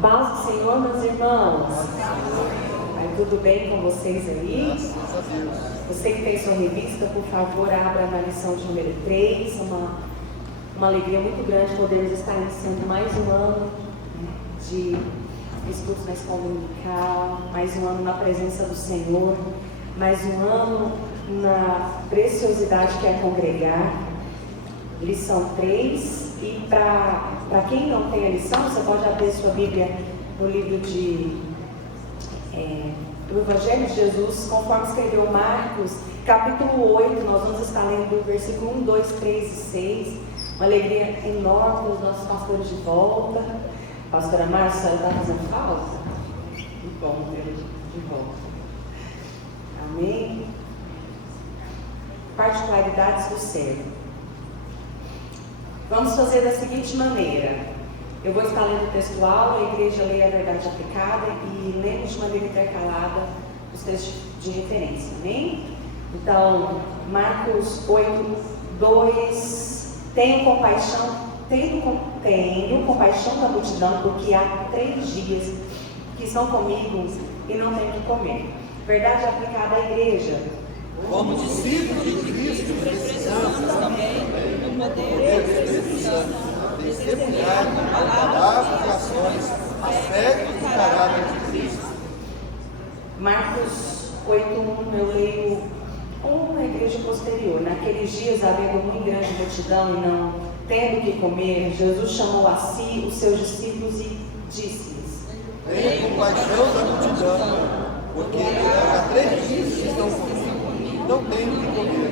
Paz do Senhor, meus irmãos. Vai tudo bem com vocês aí? Você que tem sua revista, por favor, abra na lição de número 3. Uma alegria muito grande podermos estar iniciando mais um ano de estudos na escola dominical, mais um ano na presença do Senhor, mais um ano na preciosidade que é congregar. Lição 3. E para quem não tem a lição, você pode abrir sua Bíblia no livro do Evangelho de Jesus, conforme escreveu Marcos, capítulo 8. Nós vamos estar lendo o versículo 1, 2, 3 e 6. Uma alegria enorme ter os nossos pastores de volta. Pastora Márcia, a senhora está fazendo falta? Muito bom ter de volta. Amém? Particularidades do servo. Vamos fazer da seguinte maneira: eu vou estar lendo o textual, a igreja lê a verdade aplicada e lemos de maneira intercalada os textos de referência, amém? Então, Marcos 8, 2: Tenho compaixão da multidão, porque há 3 dias que estão comigo e não tenho que comer. Verdade aplicada à igreja. Como discípulos de Cristo, precisamos também do poder do Espírito Santo testemunhar com palavras e ações aspectos e caráter de Cristo. Marcos 8:1, eu leio na igreja posterior. Naqueles dias, havendo muito grande multidão e não tendo que comer, Jesus chamou a si os seus discípulos e disse-lhes: Tenha compaixão da multidão, porque há 3 dias que estão comigo. Não tenho que comer.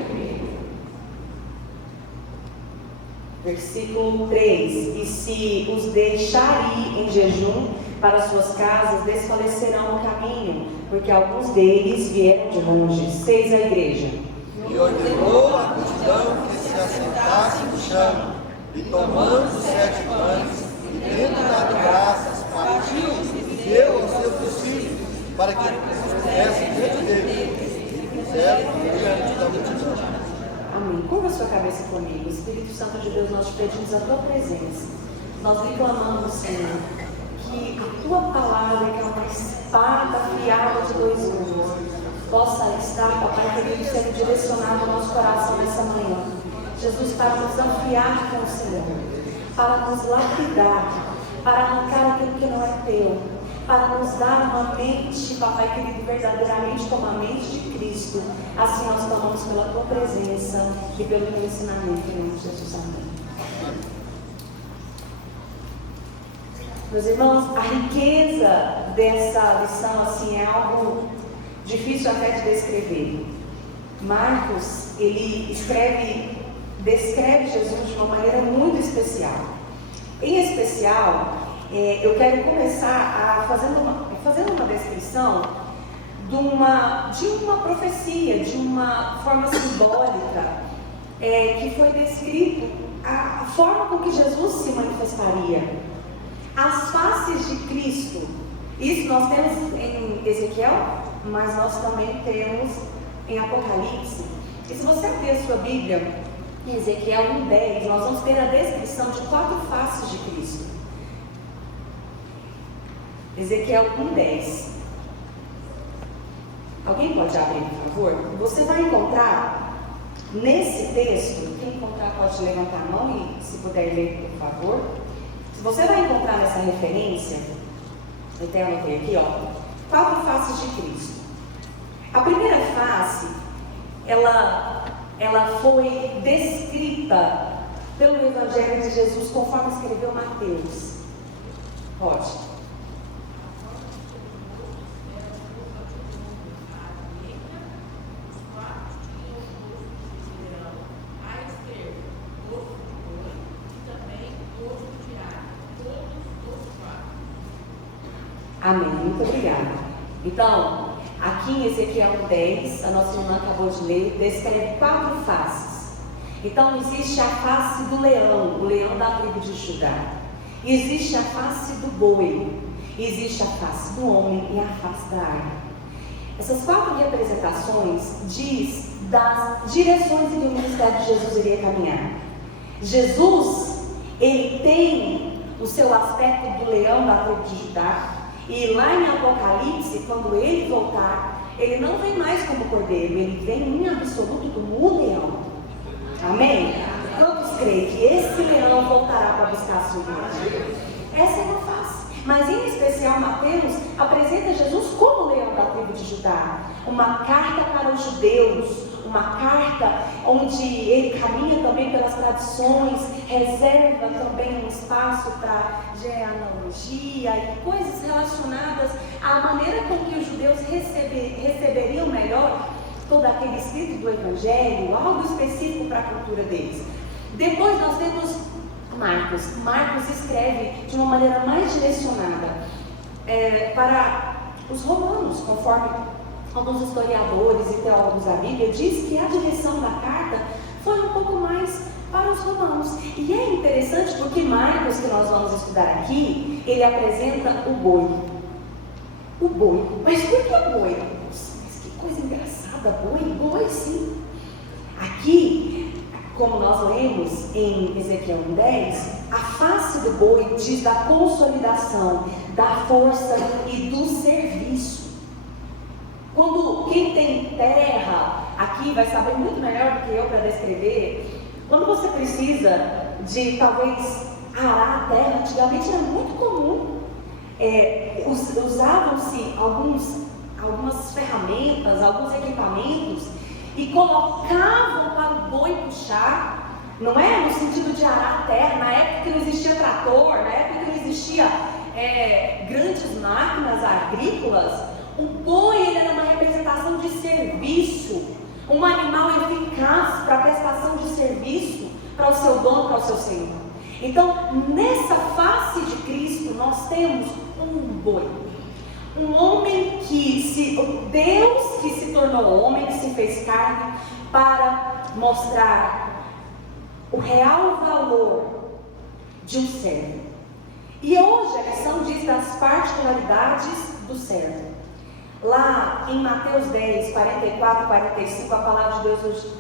Versículo 3: E se os deixar ir em jejum para suas casas, desfalecerão no caminho, porque alguns deles vieram de longe. 6, a igreja. E ordenou a multidão que se assentasse no chão, e tomando os 7 pães, e tendo dado graças, partiu e deu aos seus discípulos, para que pusessem diante deles. Diante da multidão. Amém. Curva sua cabeça comigo. Espírito Santo de Deus, nós te pedimos a tua presença. Nós reclamamos, Senhor, que a tua palavra, que é uma espada afiada de 2 gumes, possa estar, Papai querido, sendo direcionado ao nosso coração nessa manhã. Jesus, para nos afiar com o Senhor, para nos lapidar, para arrancar aquilo que não é teu, para nos dar uma mente, Papai querido, verdadeiramente como a mente de Cristo. Assim nós clamamos pela tua presença e pelo teu ensinamento, em nome de Jesus. Amém. Meus irmãos, a riqueza dessa lição assim, é algo difícil até de descrever. Marcos, ele descreve Jesus de uma maneira muito especial. Em especial, eu quero começar fazendo uma descrição de uma profecia, de uma forma simbólica, que foi descrito a forma com que Jesus se manifestaria, as faces de Cristo. Isso nós temos em Ezequiel, mas nós também temos em Apocalipse. E se você abrir a sua Bíblia, em Ezequiel 1:10, nós vamos ter a descrição de 4 faces de Cristo. Ezequiel 1:10. Alguém pode abrir, por favor? Você vai encontrar nesse texto, quem encontrar pode levantar a mão e se puder ler, por favor. Você vai encontrar nessa referência, eu até anotei aqui, 4 faces de Cristo. A primeira face, ela foi descrita pelo Evangelho de Jesus conforme escreveu Mateus. Pode. Amém, muito obrigada. Então, aqui em Ezequiel 1:10, a nossa irmã acabou de ler, descreve 4 faces. Então, existe a face do leão, o leão da tribo de Judá. Existe a face do boi, existe a face do homem e a face da árvore. Essas 4 representações diz das direções em que o ministério de Jesus iria caminhar. Jesus, ele tem o seu aspecto do leão da tribo de Judá. E lá em Apocalipse, quando ele voltar, ele não vem mais como cordeiro, ele vem em absoluto como o leão. Amém? Quantos creem que esse leão voltará para buscar a sua igreja? Essa é uma face. Mas em especial Mateus apresenta Jesus como o leão da tribo de Judá. Uma carta para os judeus, uma carta onde ele caminha também pelas tradições, reserva também um espaço para genealogia e coisas relacionadas à maneira com que os judeus receberiam melhor todo aquele escrito do Evangelho, algo específico para a cultura deles. Depois nós temos Marcos. Marcos escreve de uma maneira mais direcionada para os romanos, conforme alguns historiadores e teólogos da Bíblia diz que a direção da carta foi um pouco mais para os romanos. E é interessante porque Marcos, que nós vamos estudar aqui, ele apresenta o boi. O boi. Mas por que boi? Nossa, mas que coisa engraçada, boi. Boi, sim. Aqui, como nós lemos em Ezequiel 10, a face do boi diz da consolidação, da força e do serviço. Quando quem tem terra aqui vai saber muito melhor do que eu para descrever, quando você precisa de talvez arar a terra, antigamente era muito comum, usavam-se algumas ferramentas, alguns equipamentos e colocavam para o boi puxar, não é no sentido de arar a terra, na época que não existia trator, na época que não existia grandes máquinas agrícolas. O boi ele era uma representação de serviço, um animal eficaz para a prestação de serviço para o seu dono, para o seu Senhor. Então, nessa face de Cristo, nós temos um boi, um homem Deus que se tornou homem, que se fez carne, para mostrar o real valor de um servo. E hoje a lição diz das particularidades do servo. Lá em Mateus 10, 44, 45, a palavra de Deus hoje,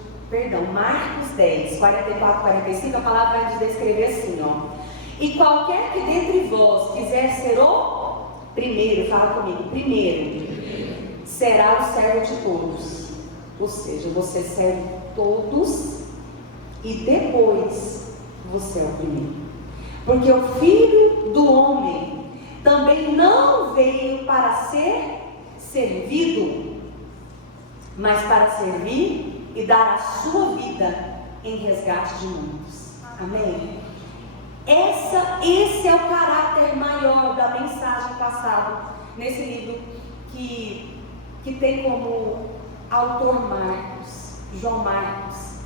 Marcos 10, 44, 45, a palavra vai nos descrever assim, ó. E qualquer que dentre vós quiser ser o primeiro, fala comigo, primeiro, será o servo de todos. Ou seja, você serve todos e depois você é o primeiro. Porque o Filho do Homem também não veio para ser servido, mas para servir e dar a sua vida em resgate de muitos. Amém? Esse é o caráter maior da mensagem passada nesse livro que tem como autor João Marcos.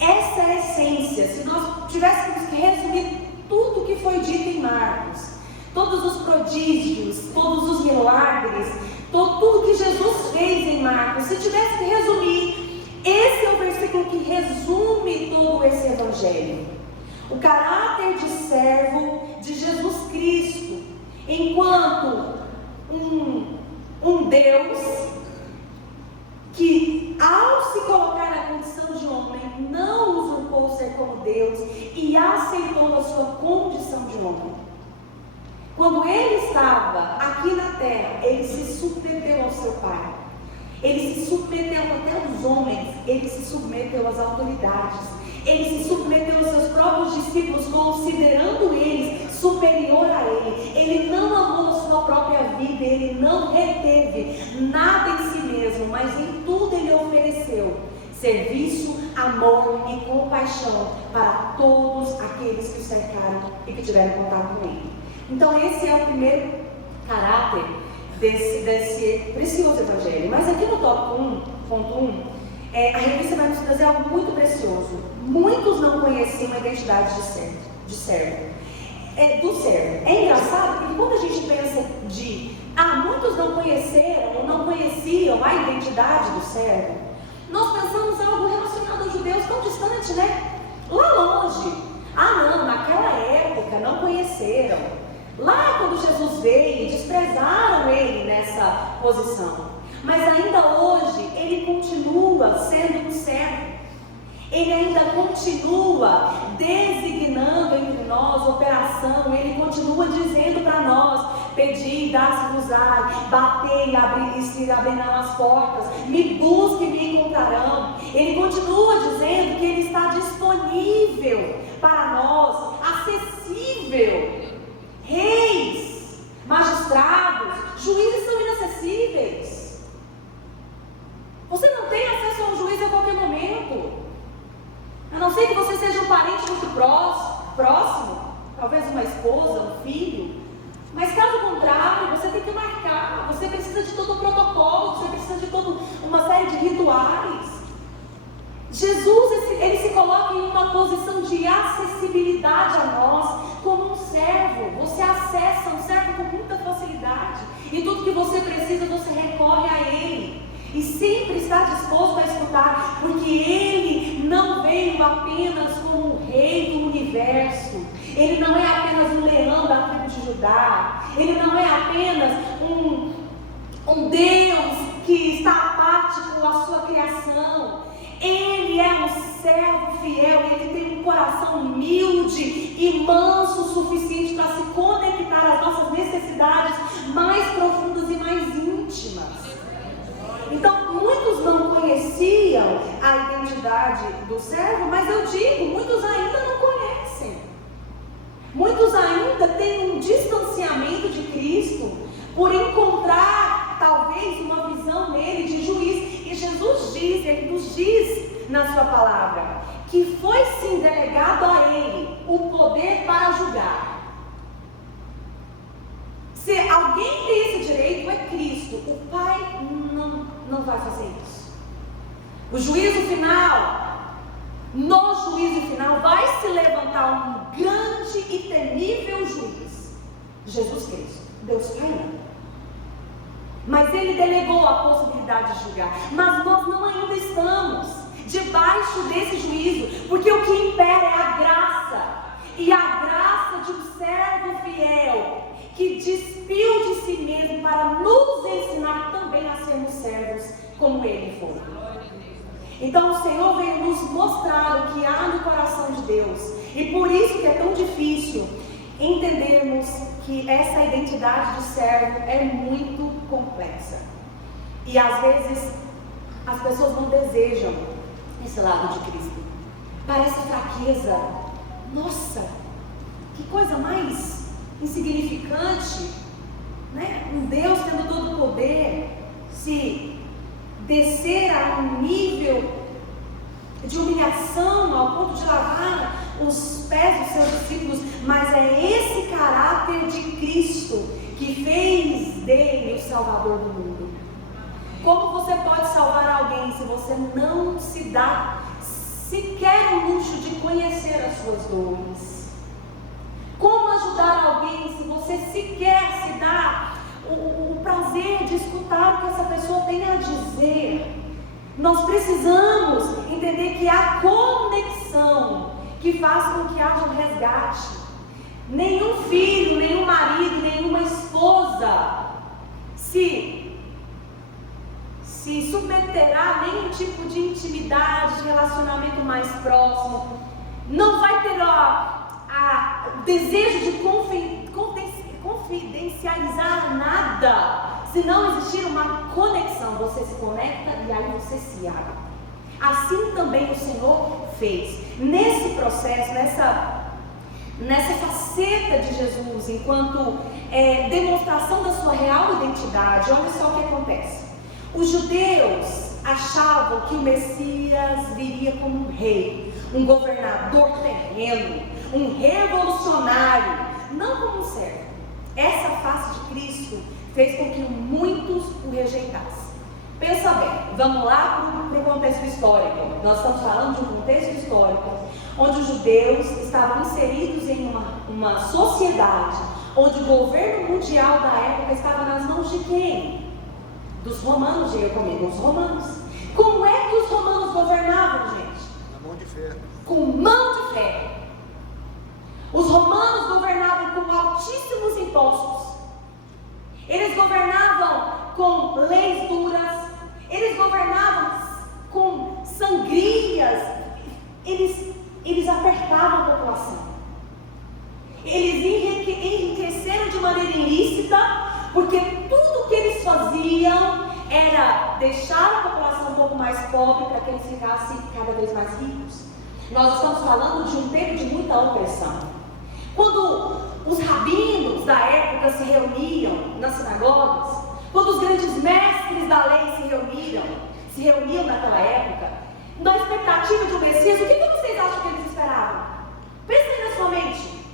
Essa é a essência. Se nós tivéssemos que resumir tudo que foi dito em Marcos, todos os prodígios, todos os milagres, tudo que Jesus fez em Marcos, se tivesse que resumir, esse é o versículo que resume todo esse evangelho. O caráter de servo de Jesus Cristo, enquanto um Deus que, ao se colocar na condição de homem, não usurpou ser como Deus e aceitou a sua condição de homem. Quando ele estava aqui na terra, ele se submeteu ao seu Pai. Ele se submeteu até aos homens, ele se submeteu às autoridades, ele se submeteu aos seus próprios discípulos, considerando eles superior a ele. Ele não amou a sua própria vida, ele não reteve nada em si mesmo, mas em tudo ele ofereceu serviço, amor e compaixão para todos aqueles que o cercaram e que tiveram contato com ele. Então esse é o primeiro caráter desse precioso evangelho. Mas aqui no tópico 1.1, a revista vai nos trazer algo muito precioso. Muitos não conheciam a identidade do servo. É engraçado porque quando a gente pensa muitos não conheceram ou não conheciam a identidade do servo, nós pensamos em algo relacionado aos judeus tão distante, né? Lá longe. Não, naquela época não conheceram. Lá quando Jesus veio, desprezaram ele nessa posição. Mas ainda hoje, ele continua sendo um servo. Ele ainda continua designando entre nós operação pedi e dá-se-vos-á, batei e se abrirão as portas, me busquem e me encontrarão. Ele continua dizendo que Ele está disponível para nós, acessível. Reis, magistrados, juízes são inacessíveis. Você não tem acesso a um juiz a qualquer momento, a não ser que você seja um parente muito próximo, talvez uma esposa, um filho. Mas caso contrário, você tem que marcar, você precisa de todo um protocolo, você precisa de toda uma série de rituais. Jesus, ele se coloca em uma posição de acessibilidade a nós, como um servo. Você acessa um servo com muita facilidade, e tudo que você precisa, você recorre a Ele, e sempre está disposto a escutar, porque Ele não veio apenas como o Rei do universo, Ele não é apenas um leão da tribo de Judá, Ele não é apenas um Deus que está apático à sua criação. Ele é um servo fiel, Ele tem um coração humilde e manso o suficiente para se conectar às nossas necessidades mais profundas e mais íntimas. Então, muitos não conheciam a identidade do servo, mas eu digo, muitos ainda não conhecem. Muitos ainda têm um distanciamento de Cristo por encontrar, talvez, uma visão nele de juiz. E Jesus diz, Ele nos diz na sua palavra, que foi sim delegado a Ele o poder para julgar. Se alguém tem esse direito, é Cristo. O Pai não vai fazer isso. O juízo final, no juízo final, vai se levantar um grande e temível juiz, Jesus Cristo, Deus Pai. Mas Ele delegou a possibilidade de julgar. Mas nós não ainda estamos debaixo desse juízo, porque o que impera é a graça, e a graça de um servo fiel, que despiu de si mesmo para nos ensinar também a sermos servos como Ele foi. Então o Senhor veio nos mostrar o que há no coração de Deus, e por isso que é tão difícil entendermos que essa identidade de servo é muito complexa, e às vezes as pessoas não desejam esse lado de Cristo. Parece fraqueza. Nossa, que coisa mais insignificante, né? Um Deus tendo todo o poder, se descer a um nível de humilhação ao ponto de lavar os pés dos seus discípulos. Mas é esse caráter de Cristo que fez dele o Salvador do mundo. Como você pode salvar alguém se você não se dá sequer o luxo de conhecer as suas dores? Como ajudar alguém se você sequer se dá o prazer de escutar o que essa pessoa tem a dizer? Nós precisamos entender que há conexão que faz com que haja um resgate. Nenhum filho, nenhum marido, nenhuma esposa se submeterá a nenhum tipo de intimidade, de relacionamento mais próximo. Não vai ter o desejo de confidencializar nada, se não existir uma conexão. Você se conecta e aí você se abre. Assim também o Senhor fez. Nesse processo, nessa faceta de Jesus, enquanto demonstração da sua real identidade, olha só o que acontece. Os judeus achavam que o Messias viria como um rei, um governador terreno, um revolucionário, não como um servo. Essa face de Cristo fez com que muitos o rejeitassem. Pensa bem, vamos lá para o contexto histórico. Nós estamos falando de um contexto histórico onde os judeus estavam inseridos em uma sociedade onde o governo mundial da época estava nas mãos de quem? Dos romanos. Diga comigo, os romanos. Como é que os romanos governavam, gente? Na mão de ferro. Com mão de ferro. Os romanos governavam com altíssimos impostos. Eles governavam com leis duras. Eles governavam com sangrias. Eles apertavam a população. Eles enriqueceram de maneira ilícita, porque tudo que eles faziam era deixar a população um pouco mais pobre para que eles ficassem cada vez mais ricos. Nós estamos falando de um tempo de muita opressão. Quando os rabinos da época se reuniam nas sinagogas, quando os grandes mestres da lei se reuniam naquela época, na expectativa de um Messias, o que vocês acham que eles esperavam? Pensa aí na sua mente.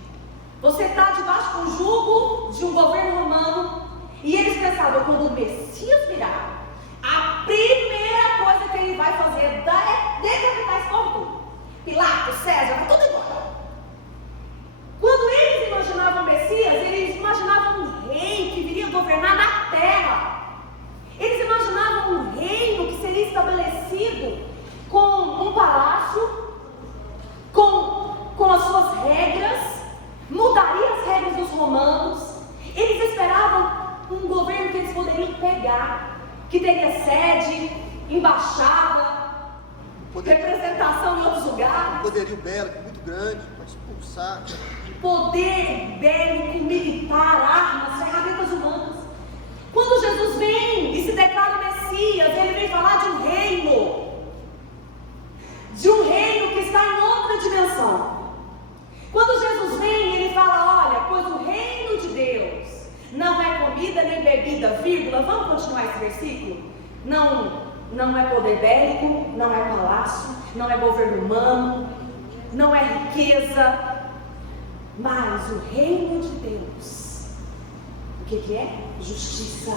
Você está debaixo do jugo de um governo romano e eles pensavam, quando o Messias virar, a primeira coisa que ele vai fazer é decapitar esse povo tudo. Pilatos, César, vai tudo embora. Quando eles imaginavam o Messias, eles imaginavam um rei que viria governar na terra. Eles imaginavam um reino que seria estabelecido com um palácio, com as suas regras, mudaria as regras dos romanos. Eles esperavam um governo que eles poderiam pegar, que teria sede, embaixada, representação em outros lugares. Poderio bélico muito grande para expulsar. Poder bélico, militar, armas, ferramentas humanas. Quando Jesus vem e se declara Messias, ele vem falar de um reino que está em outra dimensão. Quando Jesus vem, ele fala, olha, pois o reino de Deus não é comida nem bebida, vírgula, vamos continuar esse versículo? Não é poder bélico, não é palácio, não é governo humano, não é riqueza, mas o reino de Deus, o que é? Justiça,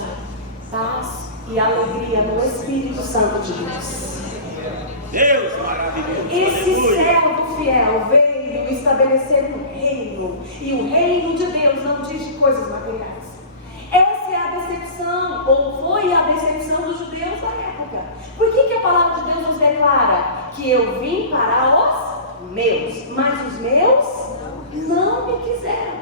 paz e alegria no Espírito Santo de Deus. Deus maravilhoso. Esse servo fiel veio estabelecer um reino, e o reino de Deus não diz de coisas materiais. Essa é a decepção, ou foi a decepção dos judeus da época. Por que a palavra de Deus nos declara que eu vim para os meus, mas os meus não me quiseram?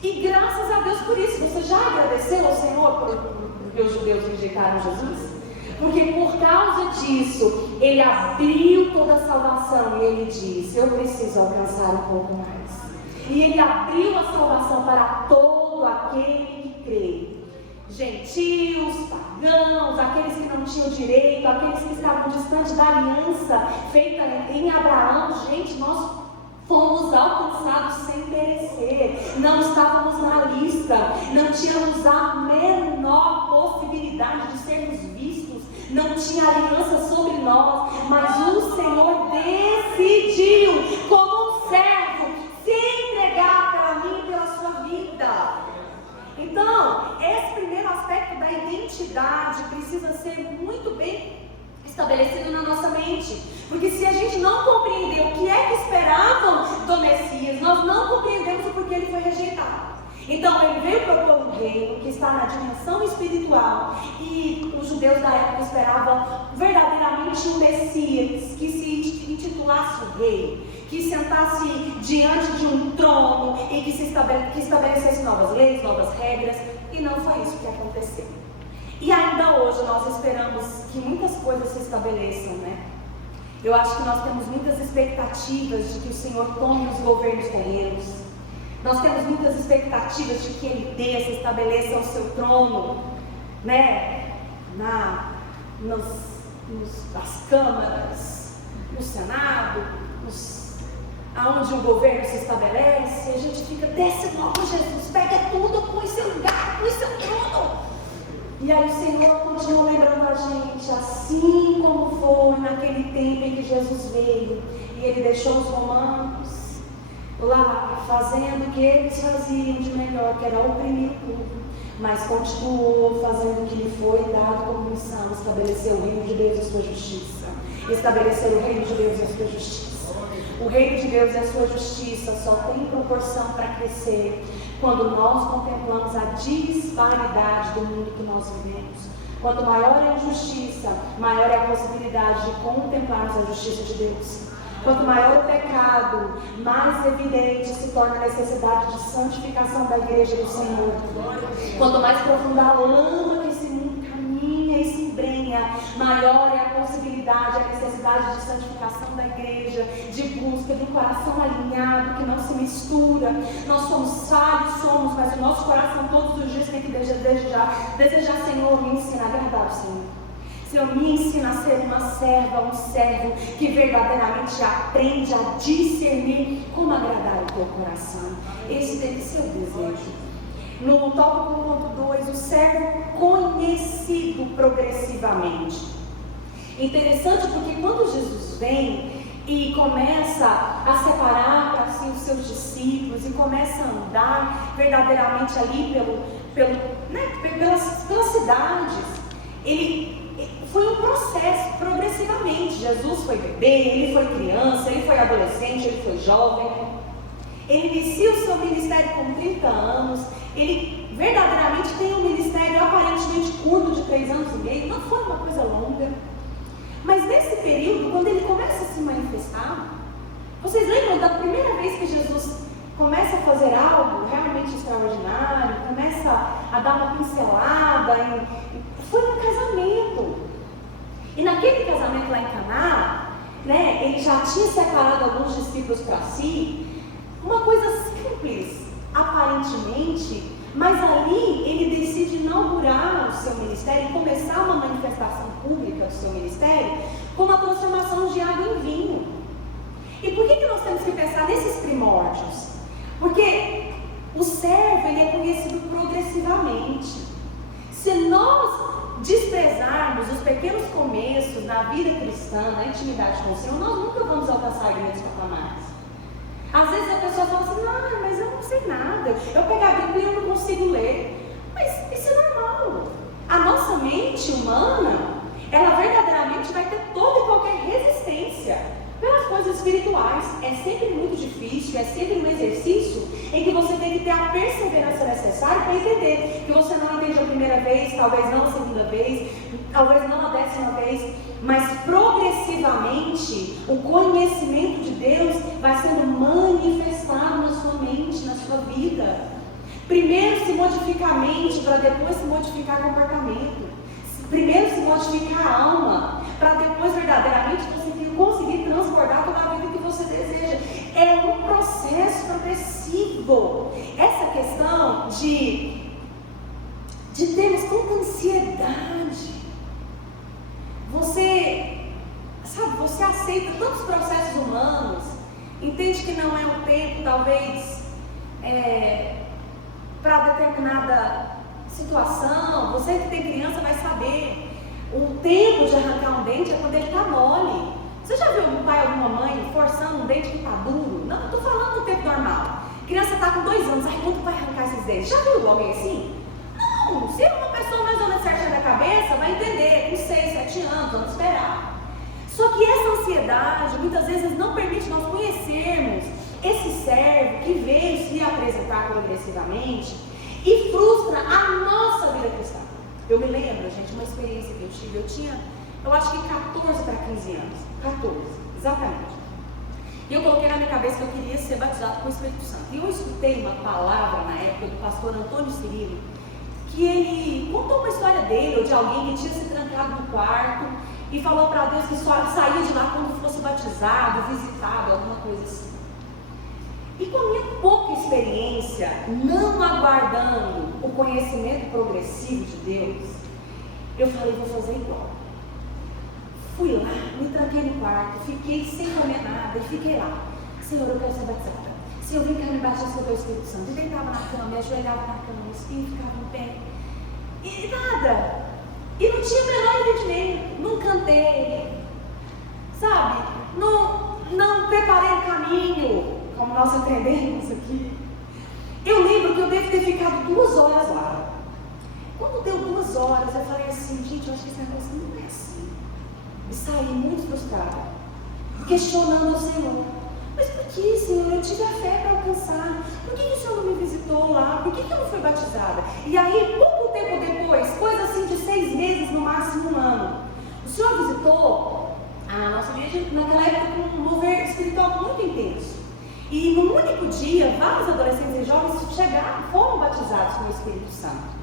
E graças a Deus por isso. Você já agradeceu ao Senhor porque os judeus rejeitaram Jesus? Porque por causa disso, Ele abriu toda a salvação e Ele disse, eu preciso alcançar um pouco mais. E Ele abriu a salvação para todo aquele que crê. Gentios, pagãos, aqueles que não tinham direito, aqueles que estavam distantes da aliança feita em Abraão. Gente, nós fomos alcançados sem perecer, não estávamos na lista, não tínhamos a menor possibilidade de sermos vistos, não tinha aliança sobre nós, mas o Senhor decidiu, como um servo, se entregar pela mim e pela sua vida. Então, esse primeiro aspecto da identidade precisa ser muito bem estabelecido na nossa mente, porque se a gente não compreender o que é que esperavam do Messias, nós não compreendemos o porquê ele foi rejeitado. Então ele veio propor um reino que está na dimensão espiritual, e os judeus da época esperavam verdadeiramente um Messias que se intitulasse rei, que sentasse diante de um trono e que estabelecesse novas leis, novas regras, e não foi isso que aconteceu. E ainda hoje nós esperamos que muitas coisas se estabeleçam, né? Eu acho que nós temos muitas expectativas de que o Senhor tome os governos terrenos. Nós temos muitas expectativas de que Ele desça, estabeleça o seu trono, né? Nas câmaras, no Senado, aonde o governo se estabelece. A gente fica, desce logo Jesus, pega tudo, põe seu lugar, põe seu trono. E aí o Senhor continua lembrando a gente, assim como foi naquele tempo em que Jesus veio e Ele deixou os romanos lá fazendo o que eles faziam de melhor, que era oprimir o povo, mas continuou fazendo o que lhe foi dado como missão, estabelecer o reino de Deus e a sua justiça. Estabelecer o reino de Deus e a sua justiça. O reino de Deus e a sua justiça só tem proporção para crescer quando nós contemplamos a disparidade do mundo que nós vivemos. Quanto maior é a injustiça, maior é a possibilidade de contemplarmos a justiça de Deus. Quanto maior o pecado, mais evidente se torna a necessidade de santificação da igreja do Senhor. Quanto mais profunda a lama que esse mundo caminha e se embrenha, venha, maior é a possibilidade, a necessidade de santificação da igreja, de busca, de um coração alinhado, que não se mistura. Nós somos falhos, mas o nosso coração todos os dias tem que desejar, Senhor, me ensina a agradar o Senhor. Senhor, me ensina a ser uma serva, um servo que verdadeiramente aprende a discernir como agradar o teu coração. Esse deve ser o desejo. No tópico 1.2, o servo conhecido progressivamente. Interessante porque quando Jesus vem e começa a separar para si os seus discípulos e começa a andar verdadeiramente ali pelas cidades, foi um processo progressivamente. Jesus foi bebê, ele foi criança, ele foi adolescente, ele foi jovem. Ele inicia o seu ministério com 30 anos. Ele verdadeiramente tem um ministério aparentemente curto de 3 anos e meio. Não foi uma coisa longa. Mas nesse período, quando ele começa a se manifestar, vocês lembram da primeira vez que Jesus começa a fazer algo realmente extraordinário, começa a dar uma pincelada, foi um casamento. E naquele casamento lá em Caná, ele já tinha separado alguns discípulos para si, uma coisa simples, aparentemente, mas ali ele decide inaugurar o seu ministério e começar uma manifestação pública do seu ministério com uma transformação de água em vinho. E por que nós temos que pensar nesses primórdios? Porque o servo ele é conhecido progressivamente. Se nós desprezarmos os pequenos começos na vida cristã, na intimidade com o Senhor, nós nunca vamos alcançar grandes patamares. Às vezes a pessoa fala assim, não, mas eu não sei nada, eu pego a Bíblia e eu não consigo ler. Mas isso é normal. A nossa mente humana, ela verdadeiramente vai ter toda e qualquer resistência pelas coisas espirituais. É sempre muito difícil, é sempre um exercício em que você tem que ter a perseverança necessária para entender que você não entende a primeira vez, talvez não a segunda vez, talvez não a 10ª vez, mas progressivamente o conhecimento de Deus vai sendo manifestado na sua mente, na sua vida. Primeiro se modifica a mente para depois se modificar o comportamento. Primeiro se modifica a alma para depois verdadeiramente você conseguir transbordar toda a vida que você deseja. É um processo progressivo. Essa questão de termos tanta ansiedade, você aceita tantos processos humanos, entende que não é um tempo talvez para determinada situação. Você que tem criança vai saber, o tempo de arrancar um dente é quando ele está mole. Você já viu algum pai ou alguma mãe forçando um dente que está duro? Não, estou falando do tempo normal. A criança está com 2 anos, aí quando vai arrancar esses dentes? Já viu alguém assim? Não, se uma pessoa mais ou menos certinha da cabeça vai entender, com 6, 7 anos, vamos esperar. Só que essa ansiedade muitas vezes não permite nós conhecermos esse servo que veio se apresentar progressivamente e frustra a nossa vida cristã. Eu me lembro, gente, uma experiência que eu tive. Eu tinha, eu acho que 14 para 15 anos. 14, exatamente. E eu coloquei na minha cabeça que eu queria ser batizado com o Espírito Santo. E eu escutei uma palavra na época do pastor Antônio Cirilo, que ele contou uma história dele, ou de alguém que tinha se trancado no quarto e falou para Deus que só saía de lá quando fosse batizado, visitado, alguma coisa assim. E com a minha pouca experiência, não aguardando o conhecimento progressivo de Deus, eu falei, vou fazer igual. Fui lá, me tranquei no quarto, fiquei sem comer nada e fiquei lá. Senhor, eu quero ser batizada. Senhor, vem cá me batizar com o teu Espírito Santo. E deitava na cama, me ajoelhava na cama, o Espírito ficava no pé. E nada. E não tinha o menor entendimento. Não cantei. Sabe? Não preparei o caminho, como nós entendemos aqui. Eu lembro que eu devo ter ficado 2 horas lá. Quando deu 2 horas, eu falei assim, gente, eu acho que esse negócio não é assim. E saí muito frustrada, questionando ao Senhor. Mas por que, Senhor? Eu tive a fé para alcançar. Por que o Senhor não me visitou lá? Por que eu não fui batizada? E aí, pouco tempo depois, coisa assim de 6 meses, no máximo 1 ano, o Senhor visitou a nossa igreja naquela época com um mover espiritual muito intenso. E num único dia, vários adolescentes e jovens foram batizados com o Espírito Santo.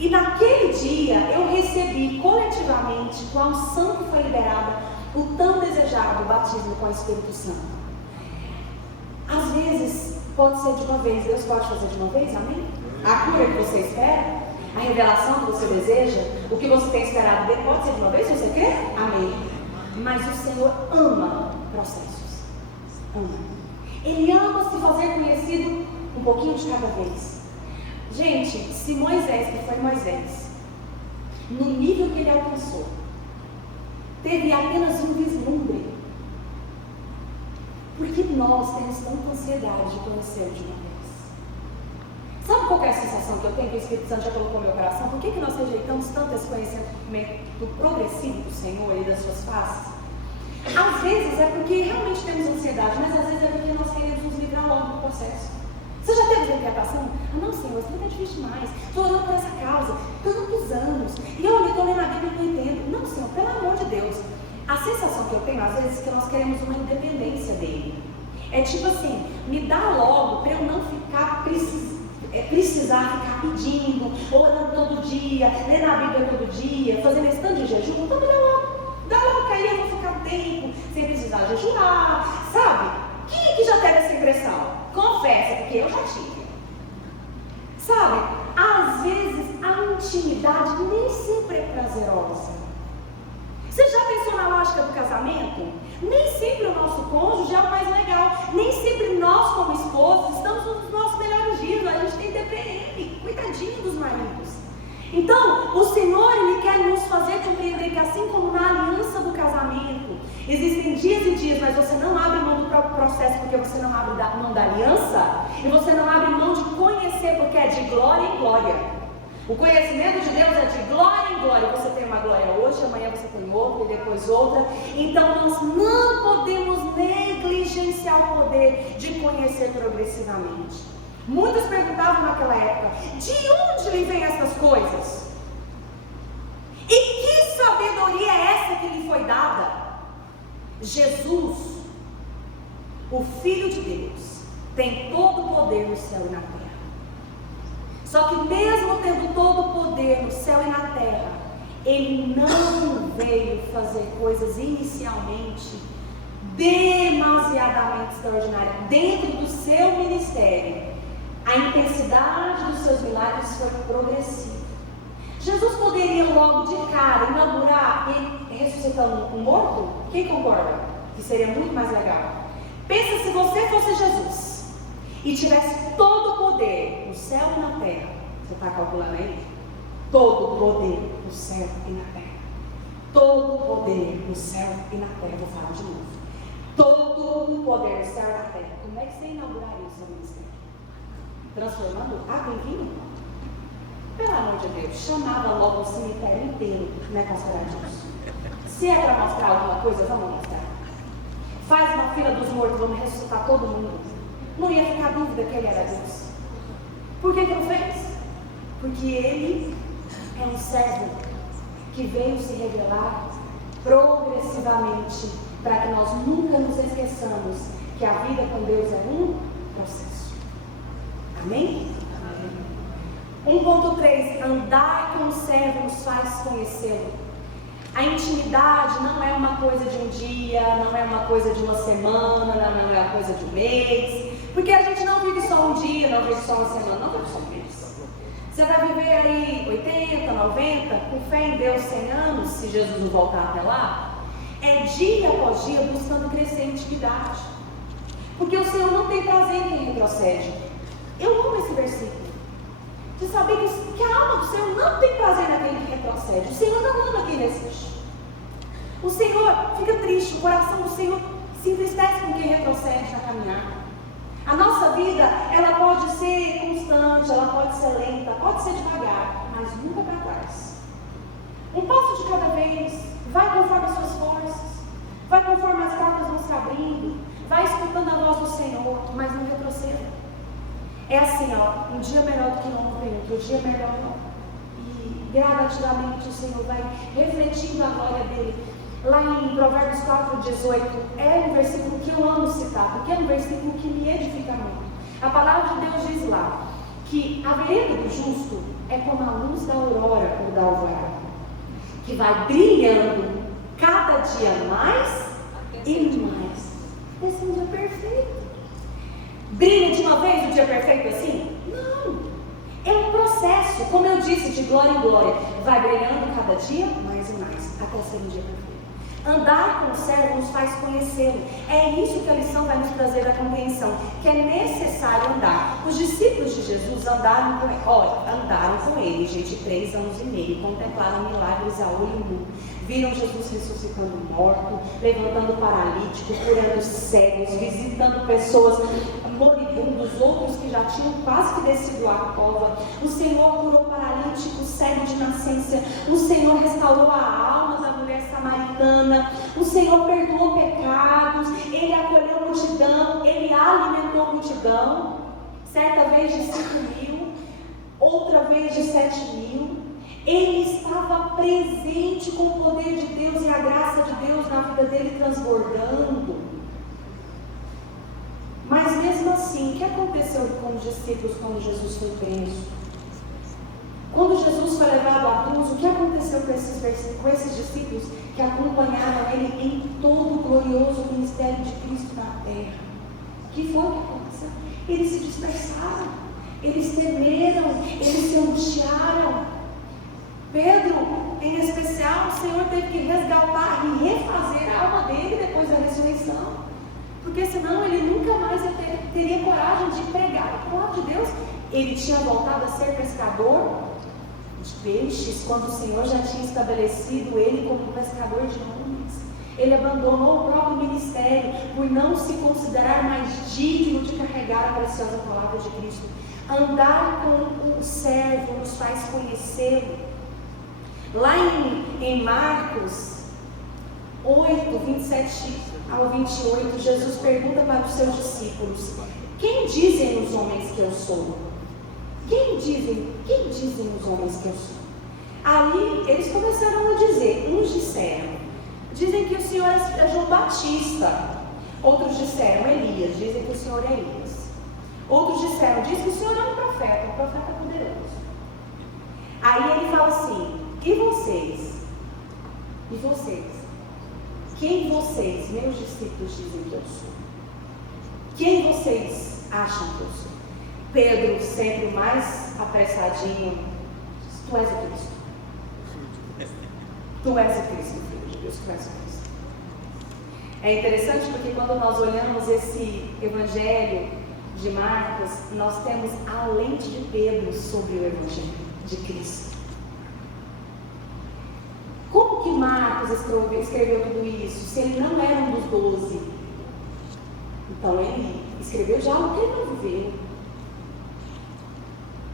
E naquele dia eu recebi coletivamente, com a unção que foi liberada, o tão desejado batismo com o Espírito Santo. Às vezes pode ser de uma vez, Deus pode fazer de uma vez, amém? A cura que você espera, a revelação que você deseja, o que você tem esperado dele, pode ser de uma vez, se você crê? Amém. Mas o Senhor ama processos, ama. Ele ama se fazer conhecido um pouquinho de cada vez. Gente, se Moisés, que foi Moisés, no nível que ele alcançou, teve apenas um vislumbre, porque nós temos tanta ansiedade de conhecer de uma vez. Sabe qual é a sensação que eu tenho que o Espírito Santo já colocou no meu coração? Por que nós rejeitamos tanto esse conhecimento progressivo do Senhor e das suas faces? Às vezes é porque realmente temos ansiedade, mas às vezes é porque nós queremos nos livrar ao longo do processo. Você já teve inquietação? Ah, não, Senhor, isso não é difícil demais. Estou orando por essa causa tantos anos. E eu estou lendo a Bíblia e não entendo. Não, Senhor, pelo amor de Deus. A sensação que eu tenho, às vezes, é que nós queremos uma independência dele. É tipo assim, me dá logo para eu não ficar precisar ficar pedindo, orando todo dia, lendo a Bíblia todo dia, fazendo esse tanto de jejum. Então me dá logo que aí eu vou ficar um tempo sem precisar jejuar, sabe? Quem que já teve essa impressão? Confessa, porque eu já tive. Sabe, às vezes a intimidade nem sempre é prazerosa. Você já pensou na lógica do casamento? Nem sempre o nosso cônjuge é o mais legal. Nem sempre nós, como esposos, estamos nos nossos melhores dias. A gente tem TPM, coitadinho dos maridos. Então, o Senhor, Ele quer nos fazer compreender que assim como na aliança do casamento, existem dias e dias, mas você não abre mão do próprio processo porque você não abre mão da aliança, e você não abre mão de conhecer porque é de glória em glória. O conhecimento de Deus é de glória em glória. Você tem uma glória hoje, amanhã você tem outra e depois outra. Então nós não podemos negligenciar o poder de conhecer progressivamente. Muitos perguntavam naquela época, de onde lhe vêm essas coisas? E que sabedoria é essa que lhe foi dada? Jesus, o Filho de Deus, tem todo o poder no céu e na terra. Só que mesmo tendo todo o poder no céu e na terra, Ele não veio fazer coisas inicialmente demasiadamente extraordinárias. Dentro do seu ministério, a intensidade dos seus milagres foi progressiva. Jesus poderia logo de cara inaugurar e ressuscitando um morto? Quem concorda? Que seria muito mais legal. Pensa se você fosse Jesus e tivesse todo o poder no céu e na terra. Você está calculando aí? Todo o poder no céu e na terra. Todo o poder no céu e na terra. Vou falar de novo. Todo o poder no céu e na terra. Como é que você inauguraria o seu ministério? Transformando água em vinho? Pelo amor de Deus, chamava logo o cemitério inteiro, né, conspiradores? Se é para mostrar alguma coisa, vamos mostrar. Faz uma fila dos mortos, vamos ressuscitar todo mundo. Não ia ficar dúvida que Ele era Deus. Por que não fez? Porque Ele é um servo que veio se revelar progressivamente, para que nós nunca nos esqueçamos que a vida com Deus é um processo. Amém? 1.3, andar com o servo nos faz conhecê-lo. A intimidade não é uma coisa de um dia, não é uma coisa de uma semana, não é uma coisa de um mês, porque a gente não vive só um dia, não vive só uma semana, não vive só um mês. Você vai viver aí 80, 90, com fé em Deus 100 anos, se Jesus não voltar até lá, é dia após dia buscando crescer em intimidade, porque o Senhor não tem prazer em quem retrocede. Eu amo esse versículo. De saber que a alma do Senhor não tem prazer naquele que retrocede. O Senhor não ama quem desiste. O Senhor fica triste, o coração do Senhor se entristece com quem retrocede na caminhada. A nossa vida, ela pode ser constante, ela pode ser lenta, pode ser devagar, mas nunca para trás. Um passo de cada vez, vai conforme as suas forças, vai conforme as portas vão se abrindo, vai escutando a voz do Senhor, mas não retroceda. É assim, ó, um dia melhor do que ontem, outro dia melhor. E gradativamente o Senhor vai refletindo a glória dele. Lá em Provérbios 4:18, é um versículo que eu amo citar, porque é um versículo que me edifica muito. A palavra de Deus diz lá, que a vereda do justo é como a luz da aurora ou da alvorada, que vai brilhando cada dia mais e mais. Esse é um dia perfeito. Brilha de uma vez o dia perfeito assim? Não. É um processo, como eu disse, de glória em glória. Vai brilhando cada dia mais e mais, até ser um dia perfeito. Andar com o servo nos faz conhecê-lo. É isso que a lição vai nos trazer da compreensão, que é necessário andar. Os discípulos de Jesus andaram com ele, gente, 3 anos e meio, contemplaram milagres a olho nu, viram Jesus ressuscitando morto, levantando paralítico, curando cegos, visitando pessoas moribundos, outros que já tinham quase que descido a cova. O Senhor curou paralítico, cego de nascença. O Senhor restaurou a alma da mulher samaritana. O Senhor perdoou pecados. Ele acolheu a multidão. Ele alimentou a multidão. Certa vez de 5.000, outra vez de 7.000. Ele estava presente com o poder de Deus e a graça de Deus na vida dele transbordando. Mas mesmo assim, o que aconteceu com os discípulos quando Jesus foi preso? Quando Jesus foi levado à cruz, o que aconteceu com esses discípulos que acompanharam ele em todo o glorioso ministério de Cristo na terra? O que foi que aconteceu? Eles se dispersaram, eles temeram, eles se angustiaram. Pedro, em especial, o Senhor teve que resgatar e refazer a alma dele depois da ressurreição. Porque senão ele nunca mais teria coragem de pregar a palavra de Deus. Ele tinha voltado a ser pescador de peixes, quando o Senhor já tinha estabelecido ele como pescador de homens. Ele abandonou o próprio ministério por não se considerar mais digno de carregar a preciosa palavra de Cristo. Andar com o servo nos faz conhecê-lo. Lá em Marcos 8, 27 ao 28, Jesus pergunta para os seus discípulos: quem dizem os homens que eu sou? Quem dizem os homens que eu sou? Aí eles começaram a dizer, uns dizem que o Senhor é João Batista, outros disseram Elias, dizem que o Senhor é Elias, outros disseram, diz que o Senhor é um profeta poderoso. Aí ele fala assim: e vocês? E vocês? Quem vocês, meus discípulos, dizem que eu sou? Quem vocês acham que eu sou? Pedro, sempre o mais apressadinho, diz: tu és o Cristo. Tu és o Cristo, filho de Deus, tu és o Cristo. É interessante porque quando nós olhamos esse evangelho de Marcos, nós temos a lente de Pedro sobre o evangelho de Cristo. Como que Marcos escreveu tudo isso, se ele não era um dos 12? Então ele escreveu já o que ele não viveu.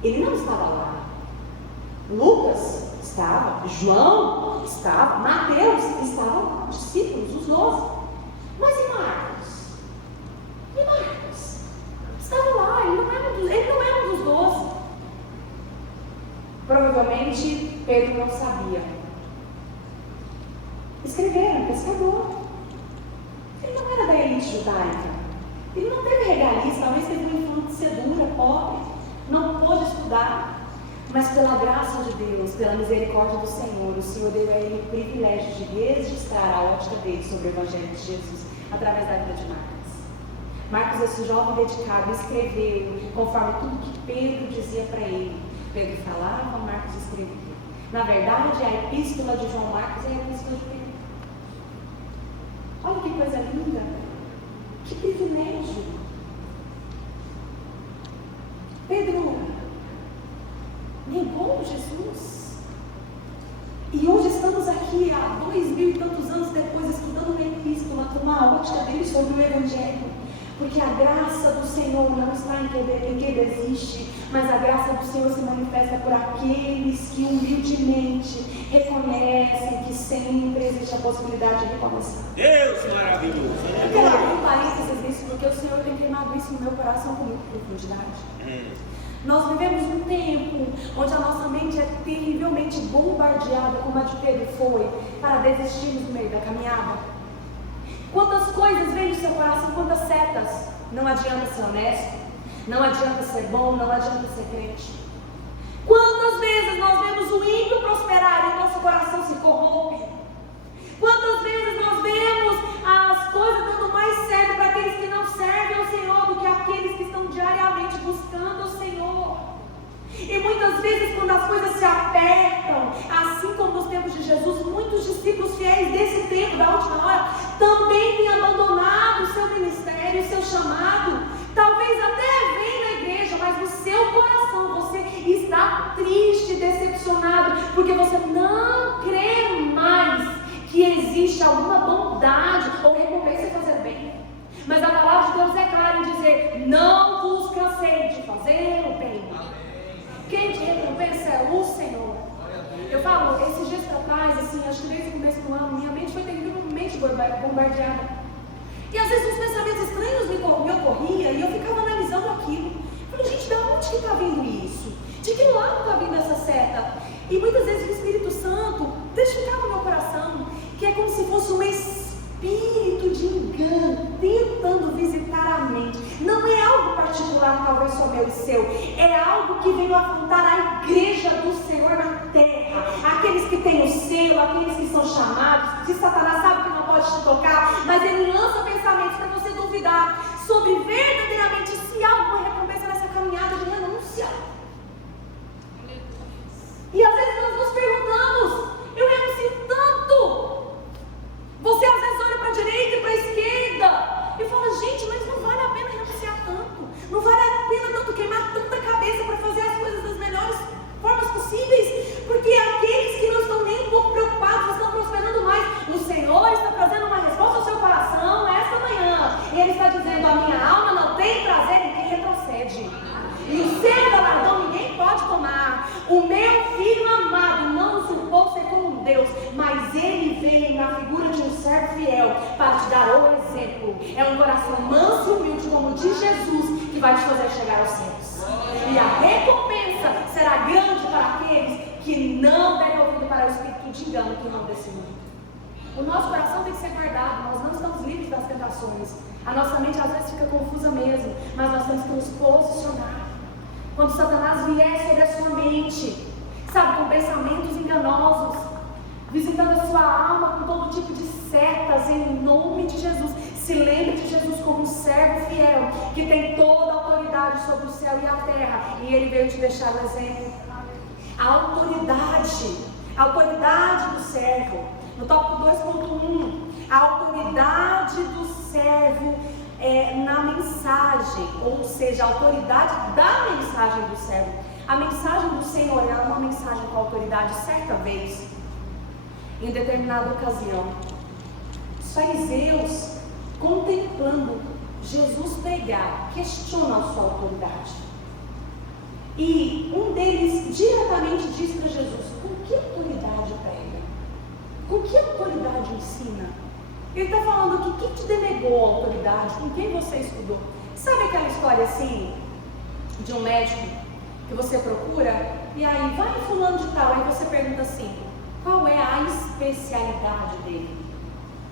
Ele não estava lá. Lucas estava, João estava, Mateus estavam discípulos, os 12. Mas e Marcos? E Marcos? Estava lá, ele não era um dos 12. Provavelmente Pedro não sabia. Escreveram, pescador. Ele não era da elite judaica. Ele não teve regalias, talvez teve uma infância dura, pobre. Não pôde estudar. Mas pela graça de Deus, pela misericórdia do Senhor, o Senhor deu a ele o privilégio de registrar a ótica dele sobre o Evangelho de Jesus, através da vida de Marcos. Marcos, esse jovem dedicado, escreveu conforme tudo que Pedro dizia para ele. Pedro falava, Marcos escrevia. Na verdade, a epístola de João Marcos é a epístola de Pedro. Olha que coisa linda, que privilégio. Pedro negou Jesus. E hoje estamos aqui há 2000 e tantos anos depois, estudando uma epístola com uma ótica dele sobre o Evangelho. Porque a graça do Senhor não está em quem desiste, mas a graça do Senhor se manifesta por aqueles que humildemente reconhecem que sempre existe a possibilidade de recomeçar. Deus maravilhoso. Eu quero abrir um parênteses nisso, porque o Senhor tem queimado isso no meu coração com muita profundidade. Nós vivemos um tempo onde a nossa mente é terrivelmente bombardeada, como a de Pedro foi, para desistirmos no meio da caminhada. Quantas coisas vêm do seu coração, quantas setas. Não adianta ser honesto, Não adianta ser bom, não adianta ser crente. Quantas vezes nós vemos o ímpio prosperar e o nosso coração se corrompe? Quantas vezes nós vemos as coisas dando mais certo para aqueles que não servem ao Senhor do que aqueles que estão diariamente buscando o Senhor? E muitas vezes, quando as coisas se apertam, assim como nos tempos de Jesus, muitos discípulos fiéis desse tempo, da última hora, também têm abandonado o seu ministério, o seu chamado. Talvez até vem na igreja, mas no seu coração você está triste, decepcionado, porque você não crê mais que existe alguma bondade ou recompensa em fazer bem. Mas a palavra de Deus é clara em dizer: não vos cansei de fazer o bem. Quem te recompensa é o Senhor. Eu falo, esses dias para trás, assim, acho que desde o começo do ano, minha mente foi terrivelmente bombardeada. E às vezes uns pensamentos estranhos me ocorriam e eu ficava analisando aquilo. Eu falei, gente, de onde que está vindo isso? De que lado está vindo essa seta? E muitas vezes o Espírito Santo testificava no meu coração que é como se fosse um espírito de engano tentando visitar a mente. Não é algo particular, talvez só meu e seu. É algo que veio afrontar a igreja do Senhor na terra. Aqueles que têm o selo, aqueles que são chamados. Que Satanás sabe que não pode te tocar, mas ele lança pensamentos para você duvidar sobre verdadeiramente se há alguma recompensa nessa caminhada de renúncia. E às vezes nós nos perguntamos: eu renuncio tanto. Você às vezes olha para a direita e para a esquerda e fala: gente, mas não vale a pena renunciar tanto. Não vale a pena tanto queimar tanta cabeça para fazer as coisas das melhores formas possíveis. Porque aqueles que não estão nem um pouco preocupados estão prosperando mais. O Senhor está trazendo uma resposta ao seu coração esta manhã. E Ele está dizendo: a minha alma não tem prazer em quem retrocede. E o seu galardão ninguém pode tomar. O meu filho amado não usurpou ser como um Deus, mas ele veio na figura de um servo fiel para te dar o exemplo. É um coração manso e humilde como o de Jesus que vai te fazer chegar aos céus. E a recompensa será grande para aqueles que não deram ouvido para o espírito de engano que não desse mundo. O nosso coração tem que ser guardado. Nós não estamos livres das tentações. A nossa mente às vezes fica confusa mesmo, mas nós temos que nos posicionar. Quando Satanás vier sobre a sua mente, sabe, com pensamentos enganosos, visitando a sua alma com todo tipo de setas, em nome de Jesus, se lembre de Jesus como um servo fiel, que tem toda a autoridade sobre o céu e a terra, e Ele veio te deixar o exemplo. A autoridade do servo. No tópico 2.1, a autoridade do servo na mensagem, ou seja, a autoridade da mensagem do servo. A mensagem do Senhor é uma mensagem com autoridade. Certa vez, em determinada ocasião, os fariseus, contemplando Jesus pregar, questionam a sua autoridade. E um deles diretamente diz para Jesus: com que autoridade prega? Com que autoridade ensina? Ele está falando que quem te denegou a autoridade, com quem você estudou? Sabe aquela história assim, de um médico que você procura, e aí vai em fulano de tal, aí você pergunta assim: qual é a especialidade dele?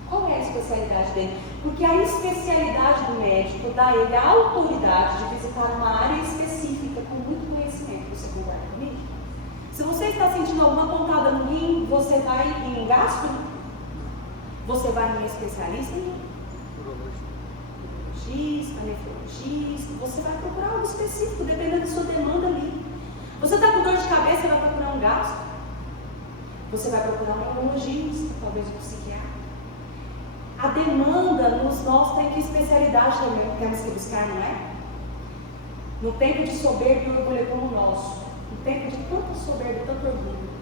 Qual é a especialidade dele? Porque a especialidade do médico dá a ele a autoridade de visitar uma área específica com muito conhecimento. Você concorda comigo? Se você está sentindo alguma pontada no rim, você vai em um gastro? Você vai em um especialista, urologista, nefrologista, você vai procurar algo específico, dependendo da sua demanda ali. Você está com dor de cabeça, vai procurar um gastro. Você vai procurar um neurologista, talvez um psiquiatra. A demanda nos mostra em que especialidade também temos que buscar, não é? No tempo de soberba e orgulho como o nosso, no tempo de tanta soberba e tanto orgulho,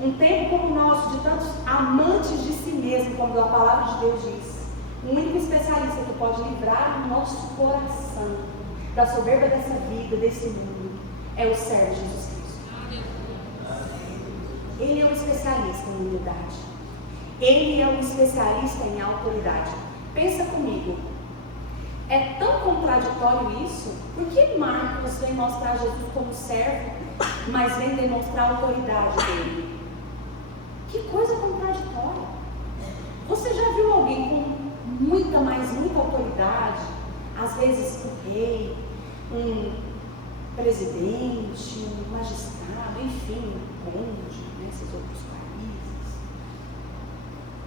um tempo como o nosso, de tantos amantes de si mesmo, como a palavra de Deus diz, o único especialista que pode livrar o nosso coração da soberba dessa vida, desse mundo, é o servo Jesus Cristo. Ele é um especialista em humildade. Ele é um especialista em autoridade. Pensa comigo, é tão contraditório isso? Por que Marcos vem mostrar Jesus como servo, mas vem demonstrar a autoridade dele? Que coisa contraditória. Você já viu alguém com muita autoridade, às vezes um rei, um presidente, um magistrado, enfim, um conde, nesses outros países.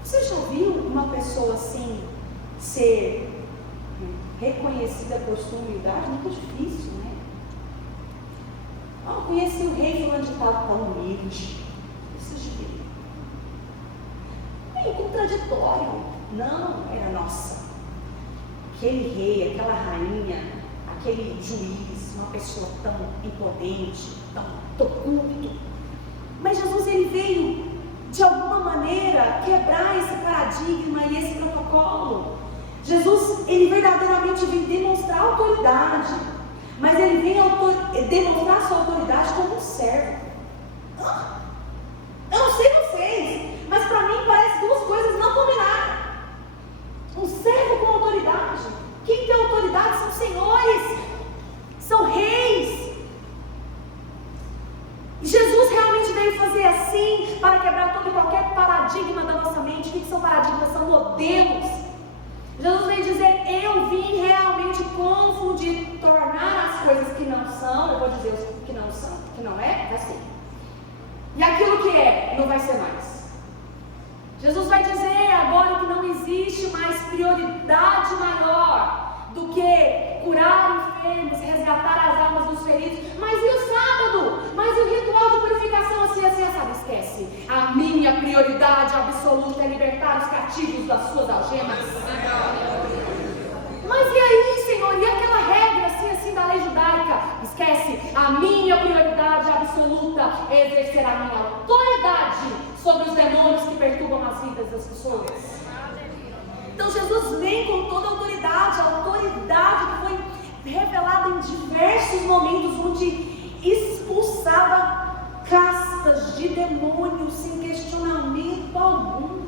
Você já viu uma pessoa assim ser reconhecida por sua humildade? Muito difícil, né? Eu conheci o rei fulano de tal, tão humilde. Preciso de ver. Meio contraditório. Não, era nossa. Aquele rei, aquela rainha, aquele juiz, uma pessoa tão imponente, tão culto. Mas Jesus, ele veio de alguma maneira quebrar esse paradigma e esse protocolo. Jesus, ele verdadeiramente vem demonstrar autoridade, mas ele vem demonstrar sua autoridade como um servo. Eu não sei vocês, mas para mim parece duas coisas não combinadas. Um servo com autoridade. Quem tem autoridade são senhores, são reis. E Jesus realmente veio fazer assim para quebrar todo e qualquer paradigma da nossa mente. O que são paradigmas? São modelos. Jesus veio dizer: eu vim realmente confundir, tornar as coisas que não são, eu vou dizer o que não são, o que não é, vai ser. E aquilo que é, não vai ser mais. Jesus vai dizer agora que não existe mais prioridade maior do que curar enfermos, resgatar as almas dos feridos. Mas e o sábado? Mas e o ritual de purificação assim, sabe? Esquece. A minha prioridade absoluta é libertar os cativos das suas algemas. Mas e aí, Senhor? E aquela regra assim da lei judaica? Esquece. A minha prioridade absoluta é exercer a minha autoridade sobre os demônios que perturbam as vidas das pessoas. Então Jesus vem com toda a autoridade que foi revelada em diversos momentos, onde expulsava castas de demônios sem questionamento algum.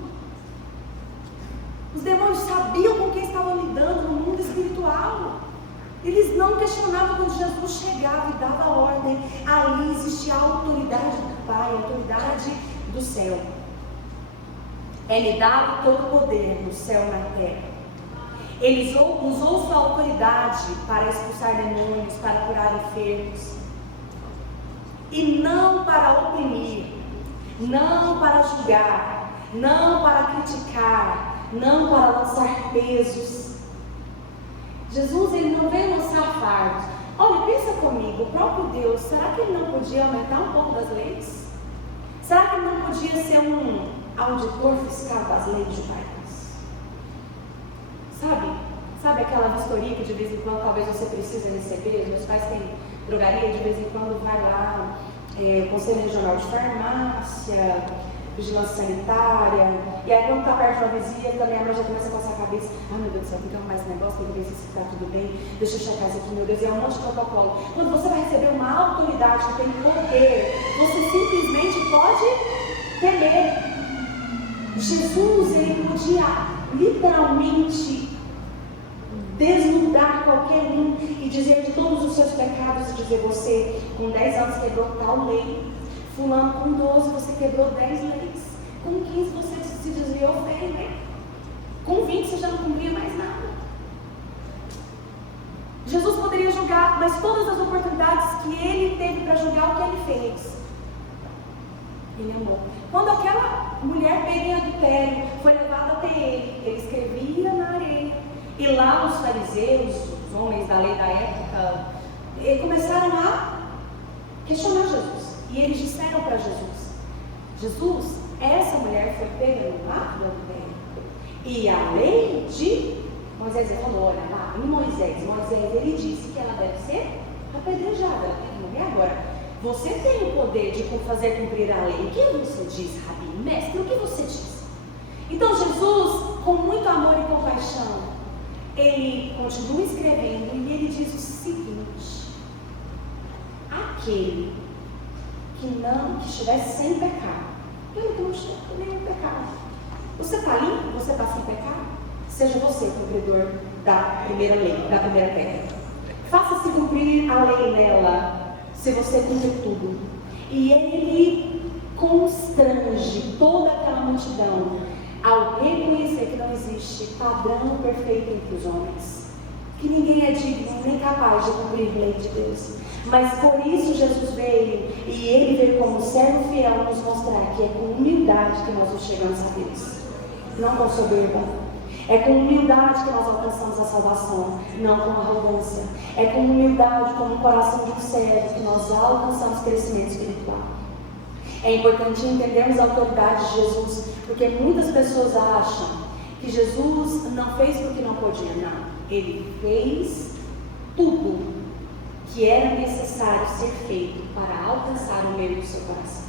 Os demônios sabiam com quem estavam lidando no mundo espiritual. Eles não questionavam quando Jesus chegava e dava ordem. Ali existia a autoridade do Pai, a autoridade do céu. É-lhe dado todo o poder no céu e na terra. Ele usou sua autoridade para expulsar demônios, para curar enfermos. E não para oprimir, não para julgar, não para criticar, não para lançar pesos. Jesus, ele não veio lançar fardos. Olha, pensa comigo, o próprio Deus, será que ele não podia aumentar um pouco das leis? Será que ele não podia ser um auditor fiscal das leis judaicas? Sabe aquela vistoria que de vez em quando talvez você precisa receber? Os meus pais têm drogaria, de vez em quando vai lá, o Conselho Regional de Farmácia, Vigilância Sanitária, e aí quando está perto de uma visita, minha mãe já começa a passar a cabeça: ah, meu Deus do céu, tem que arrumar esse negócio, tem que ver se está tudo bem, deixa eu checar isso aqui, meu Deus, e é um monte de protocolo. Quando você vai receber uma autoridade que tem poder, você simplesmente pode temer. Jesus, ele podia literalmente desnudar qualquer um e dizer de todos os seus pecados, e dizer: você com 10 anos quebrou tal lei, fulano com 12 você quebrou 10 leis, com 15 você se desviou bem, né? Com 20 você já não cumpria mais nada. Jesus poderia julgar, mas todas as oportunidades que ele teve para julgar, o que ele fez? Ele amou. Quando aquela mulher pega em adultério foi levada até ele escrevia na areia, e lá os fariseus, os homens da lei da época, começaram a questionar Jesus. E eles disseram para Jesus: Jesus, essa mulher foi pega no ato do adultério. E a lei de Moisés, ele falou: olha lá, em Moisés ele disse que ela deve ser apedrejada, ela tem que morrer agora. Você tem o poder de fazer cumprir a lei. O que você diz, Rabi? Mestre, o que você diz? Então Jesus, com muito amor e compaixão, ele continua escrevendo e ele diz o seguinte: aquele que estivesse sem pecado, pelo que não estiver com nenhum pecado. Você está limpo? Você está sem pecado? Seja você o cumpridor da primeira lei, da primeira pedra. Faça-se cumprir a lei nela, se você cumprir tudo. E ele constrange toda aquela multidão ao reconhecer que não existe padrão perfeito entre os homens, que ninguém é digno nem capaz de cumprir a lei de Deus. Mas por isso Jesus veio, e Ele veio como servo fiel nos mostrar que é com humildade que nós chegamos a Deus, não com soberba. É com humildade que nós alcançamos a salvação, não com arrogância. É com humildade, com o coração de um servo, que nós alcançamos crescimento espiritual. É importante entendermos a autoridade de Jesus, porque muitas pessoas acham que Jesus não fez porque não podia. Não, Ele fez tudo que era necessário ser feito para alcançar o meio do seu coração.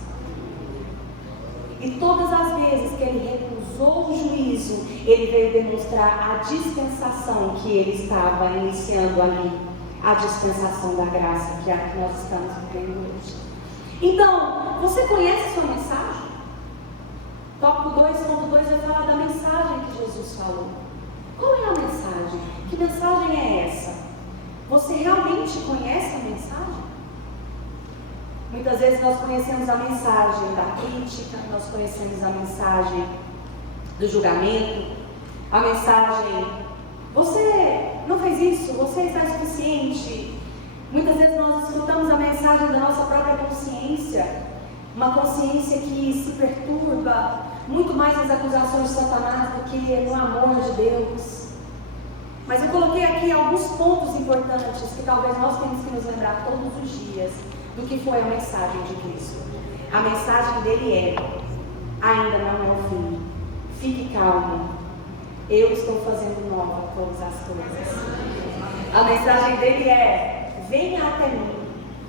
E todas as vezes que Ele recusou o juízo, Ele veio demonstrar a dispensação que Ele estava iniciando ali, a dispensação da graça, que é a que nós estamos vivendo hoje. Então, você conhece a sua mensagem? Tópico 2.2 vai falar da mensagem que Jesus falou. Qual é a mensagem? Que mensagem é essa? Você realmente conhece a mensagem? Muitas vezes nós conhecemos a mensagem da crítica, nós conhecemos a mensagem do julgamento, a mensagem, você não fez isso, você está insuficiente. Muitas vezes nós escutamos a mensagem da nossa própria consciência, uma consciência que se perturba muito mais nas acusações de Satanás do que no amor de Deus. Mas eu coloquei aqui alguns pontos importantes que talvez nós temos que nos lembrar todos os dias do que foi a mensagem de Cristo. A mensagem dele é: ainda não é o fim, fique calmo, eu estou fazendo nova todas as coisas. A mensagem dele é: venha até mim,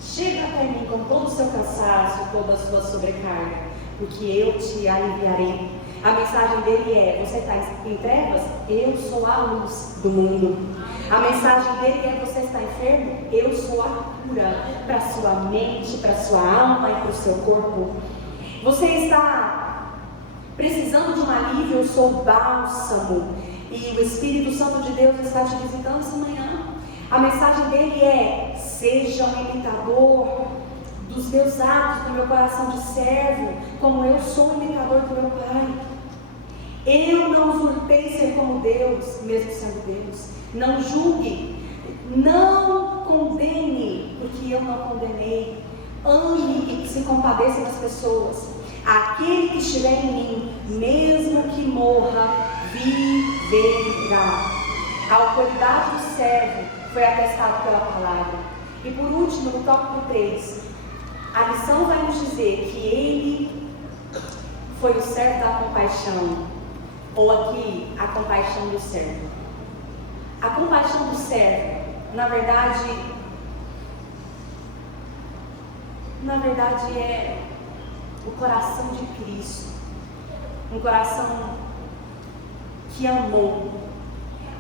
chega até mim com todo o seu cansaço, toda a sua sobrecarga, porque eu te aliviarei. A mensagem dele é: você está em trevas? Eu sou a luz do mundo. A mensagem dele é: você está enfermo? Eu sou a cura para a sua mente, para a sua alma e para o seu corpo. Você está precisando de um alívio? Eu sou o bálsamo. E o Espírito Santo de Deus está te visitando essa manhã. A mensagem dele é: seja um imitador dos meus atos, do meu coração de servo, como eu sou um imitador do meu Pai. Eu não usurpei ser como Deus, mesmo sendo Deus. Não julgue, não condene, porque eu não condenei. Ame e se compadeça das pessoas. Aquele que estiver em mim, mesmo que morra, viverá. A autoridade do servo foi atestada pela palavra. E por último, no tópico 3, a lição vai nos dizer que ele foi o servo da compaixão, ou aqui, a compaixão do servo. A compaixão do servo, na verdade é o coração de Cristo, um coração que amou.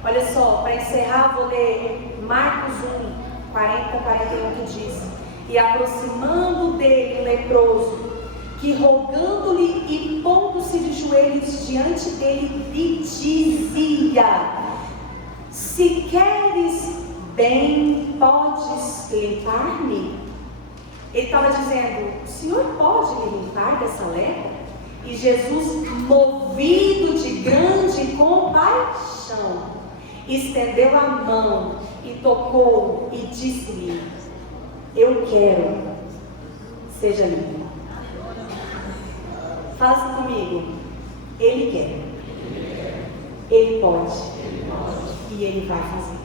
Olha só, para encerrar, vou ler Marcos 1, 40-41, que diz: e aproximando dele o leproso, que rogando-lhe e pondo-se de joelhos diante dele, lhe dizia: se queres bem, podes limpar-me. Ele estava dizendo: o Senhor pode me limpar dessa lepra? E Jesus, movido de grande compaixão, estendeu a mão e tocou e disse-lhe: eu quero, seja limpo. Fala assim comigo: Ele quer, Ele pode, e Ele vai fazer.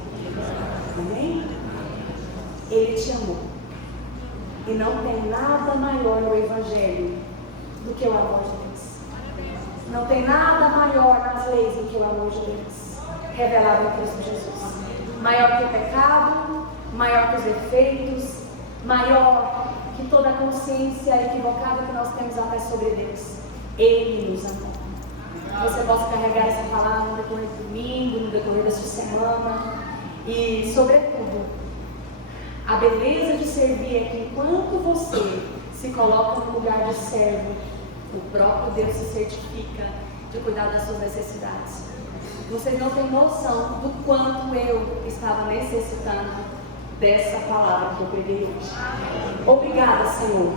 Amém? Ele te amou. E não tem nada maior no Evangelho do que o amor de Deus. Não tem nada maior nas leis do que o amor de Deus revelado em Cristo Jesus. Maior que o pecado, maior que os defeitos, maior que toda a consciência equivocada que nós temos até sobre Deus. Ele nos amou. Você possa carregar essa palavra no decorrer do domingo, no decorrer da sua semana. E, sobretudo, a beleza de servir é que enquanto você se coloca no lugar de servo, o próprio Deus se certifica de cuidar das suas necessidades. Vocês não têm noção do quanto eu estava necessitando dessa palavra que eu preguei hoje. Obrigada, Senhor,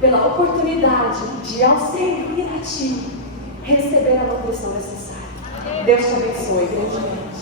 pela oportunidade de, ao servir a Ti, receber a nutrição necessária. Deus te abençoe grandemente.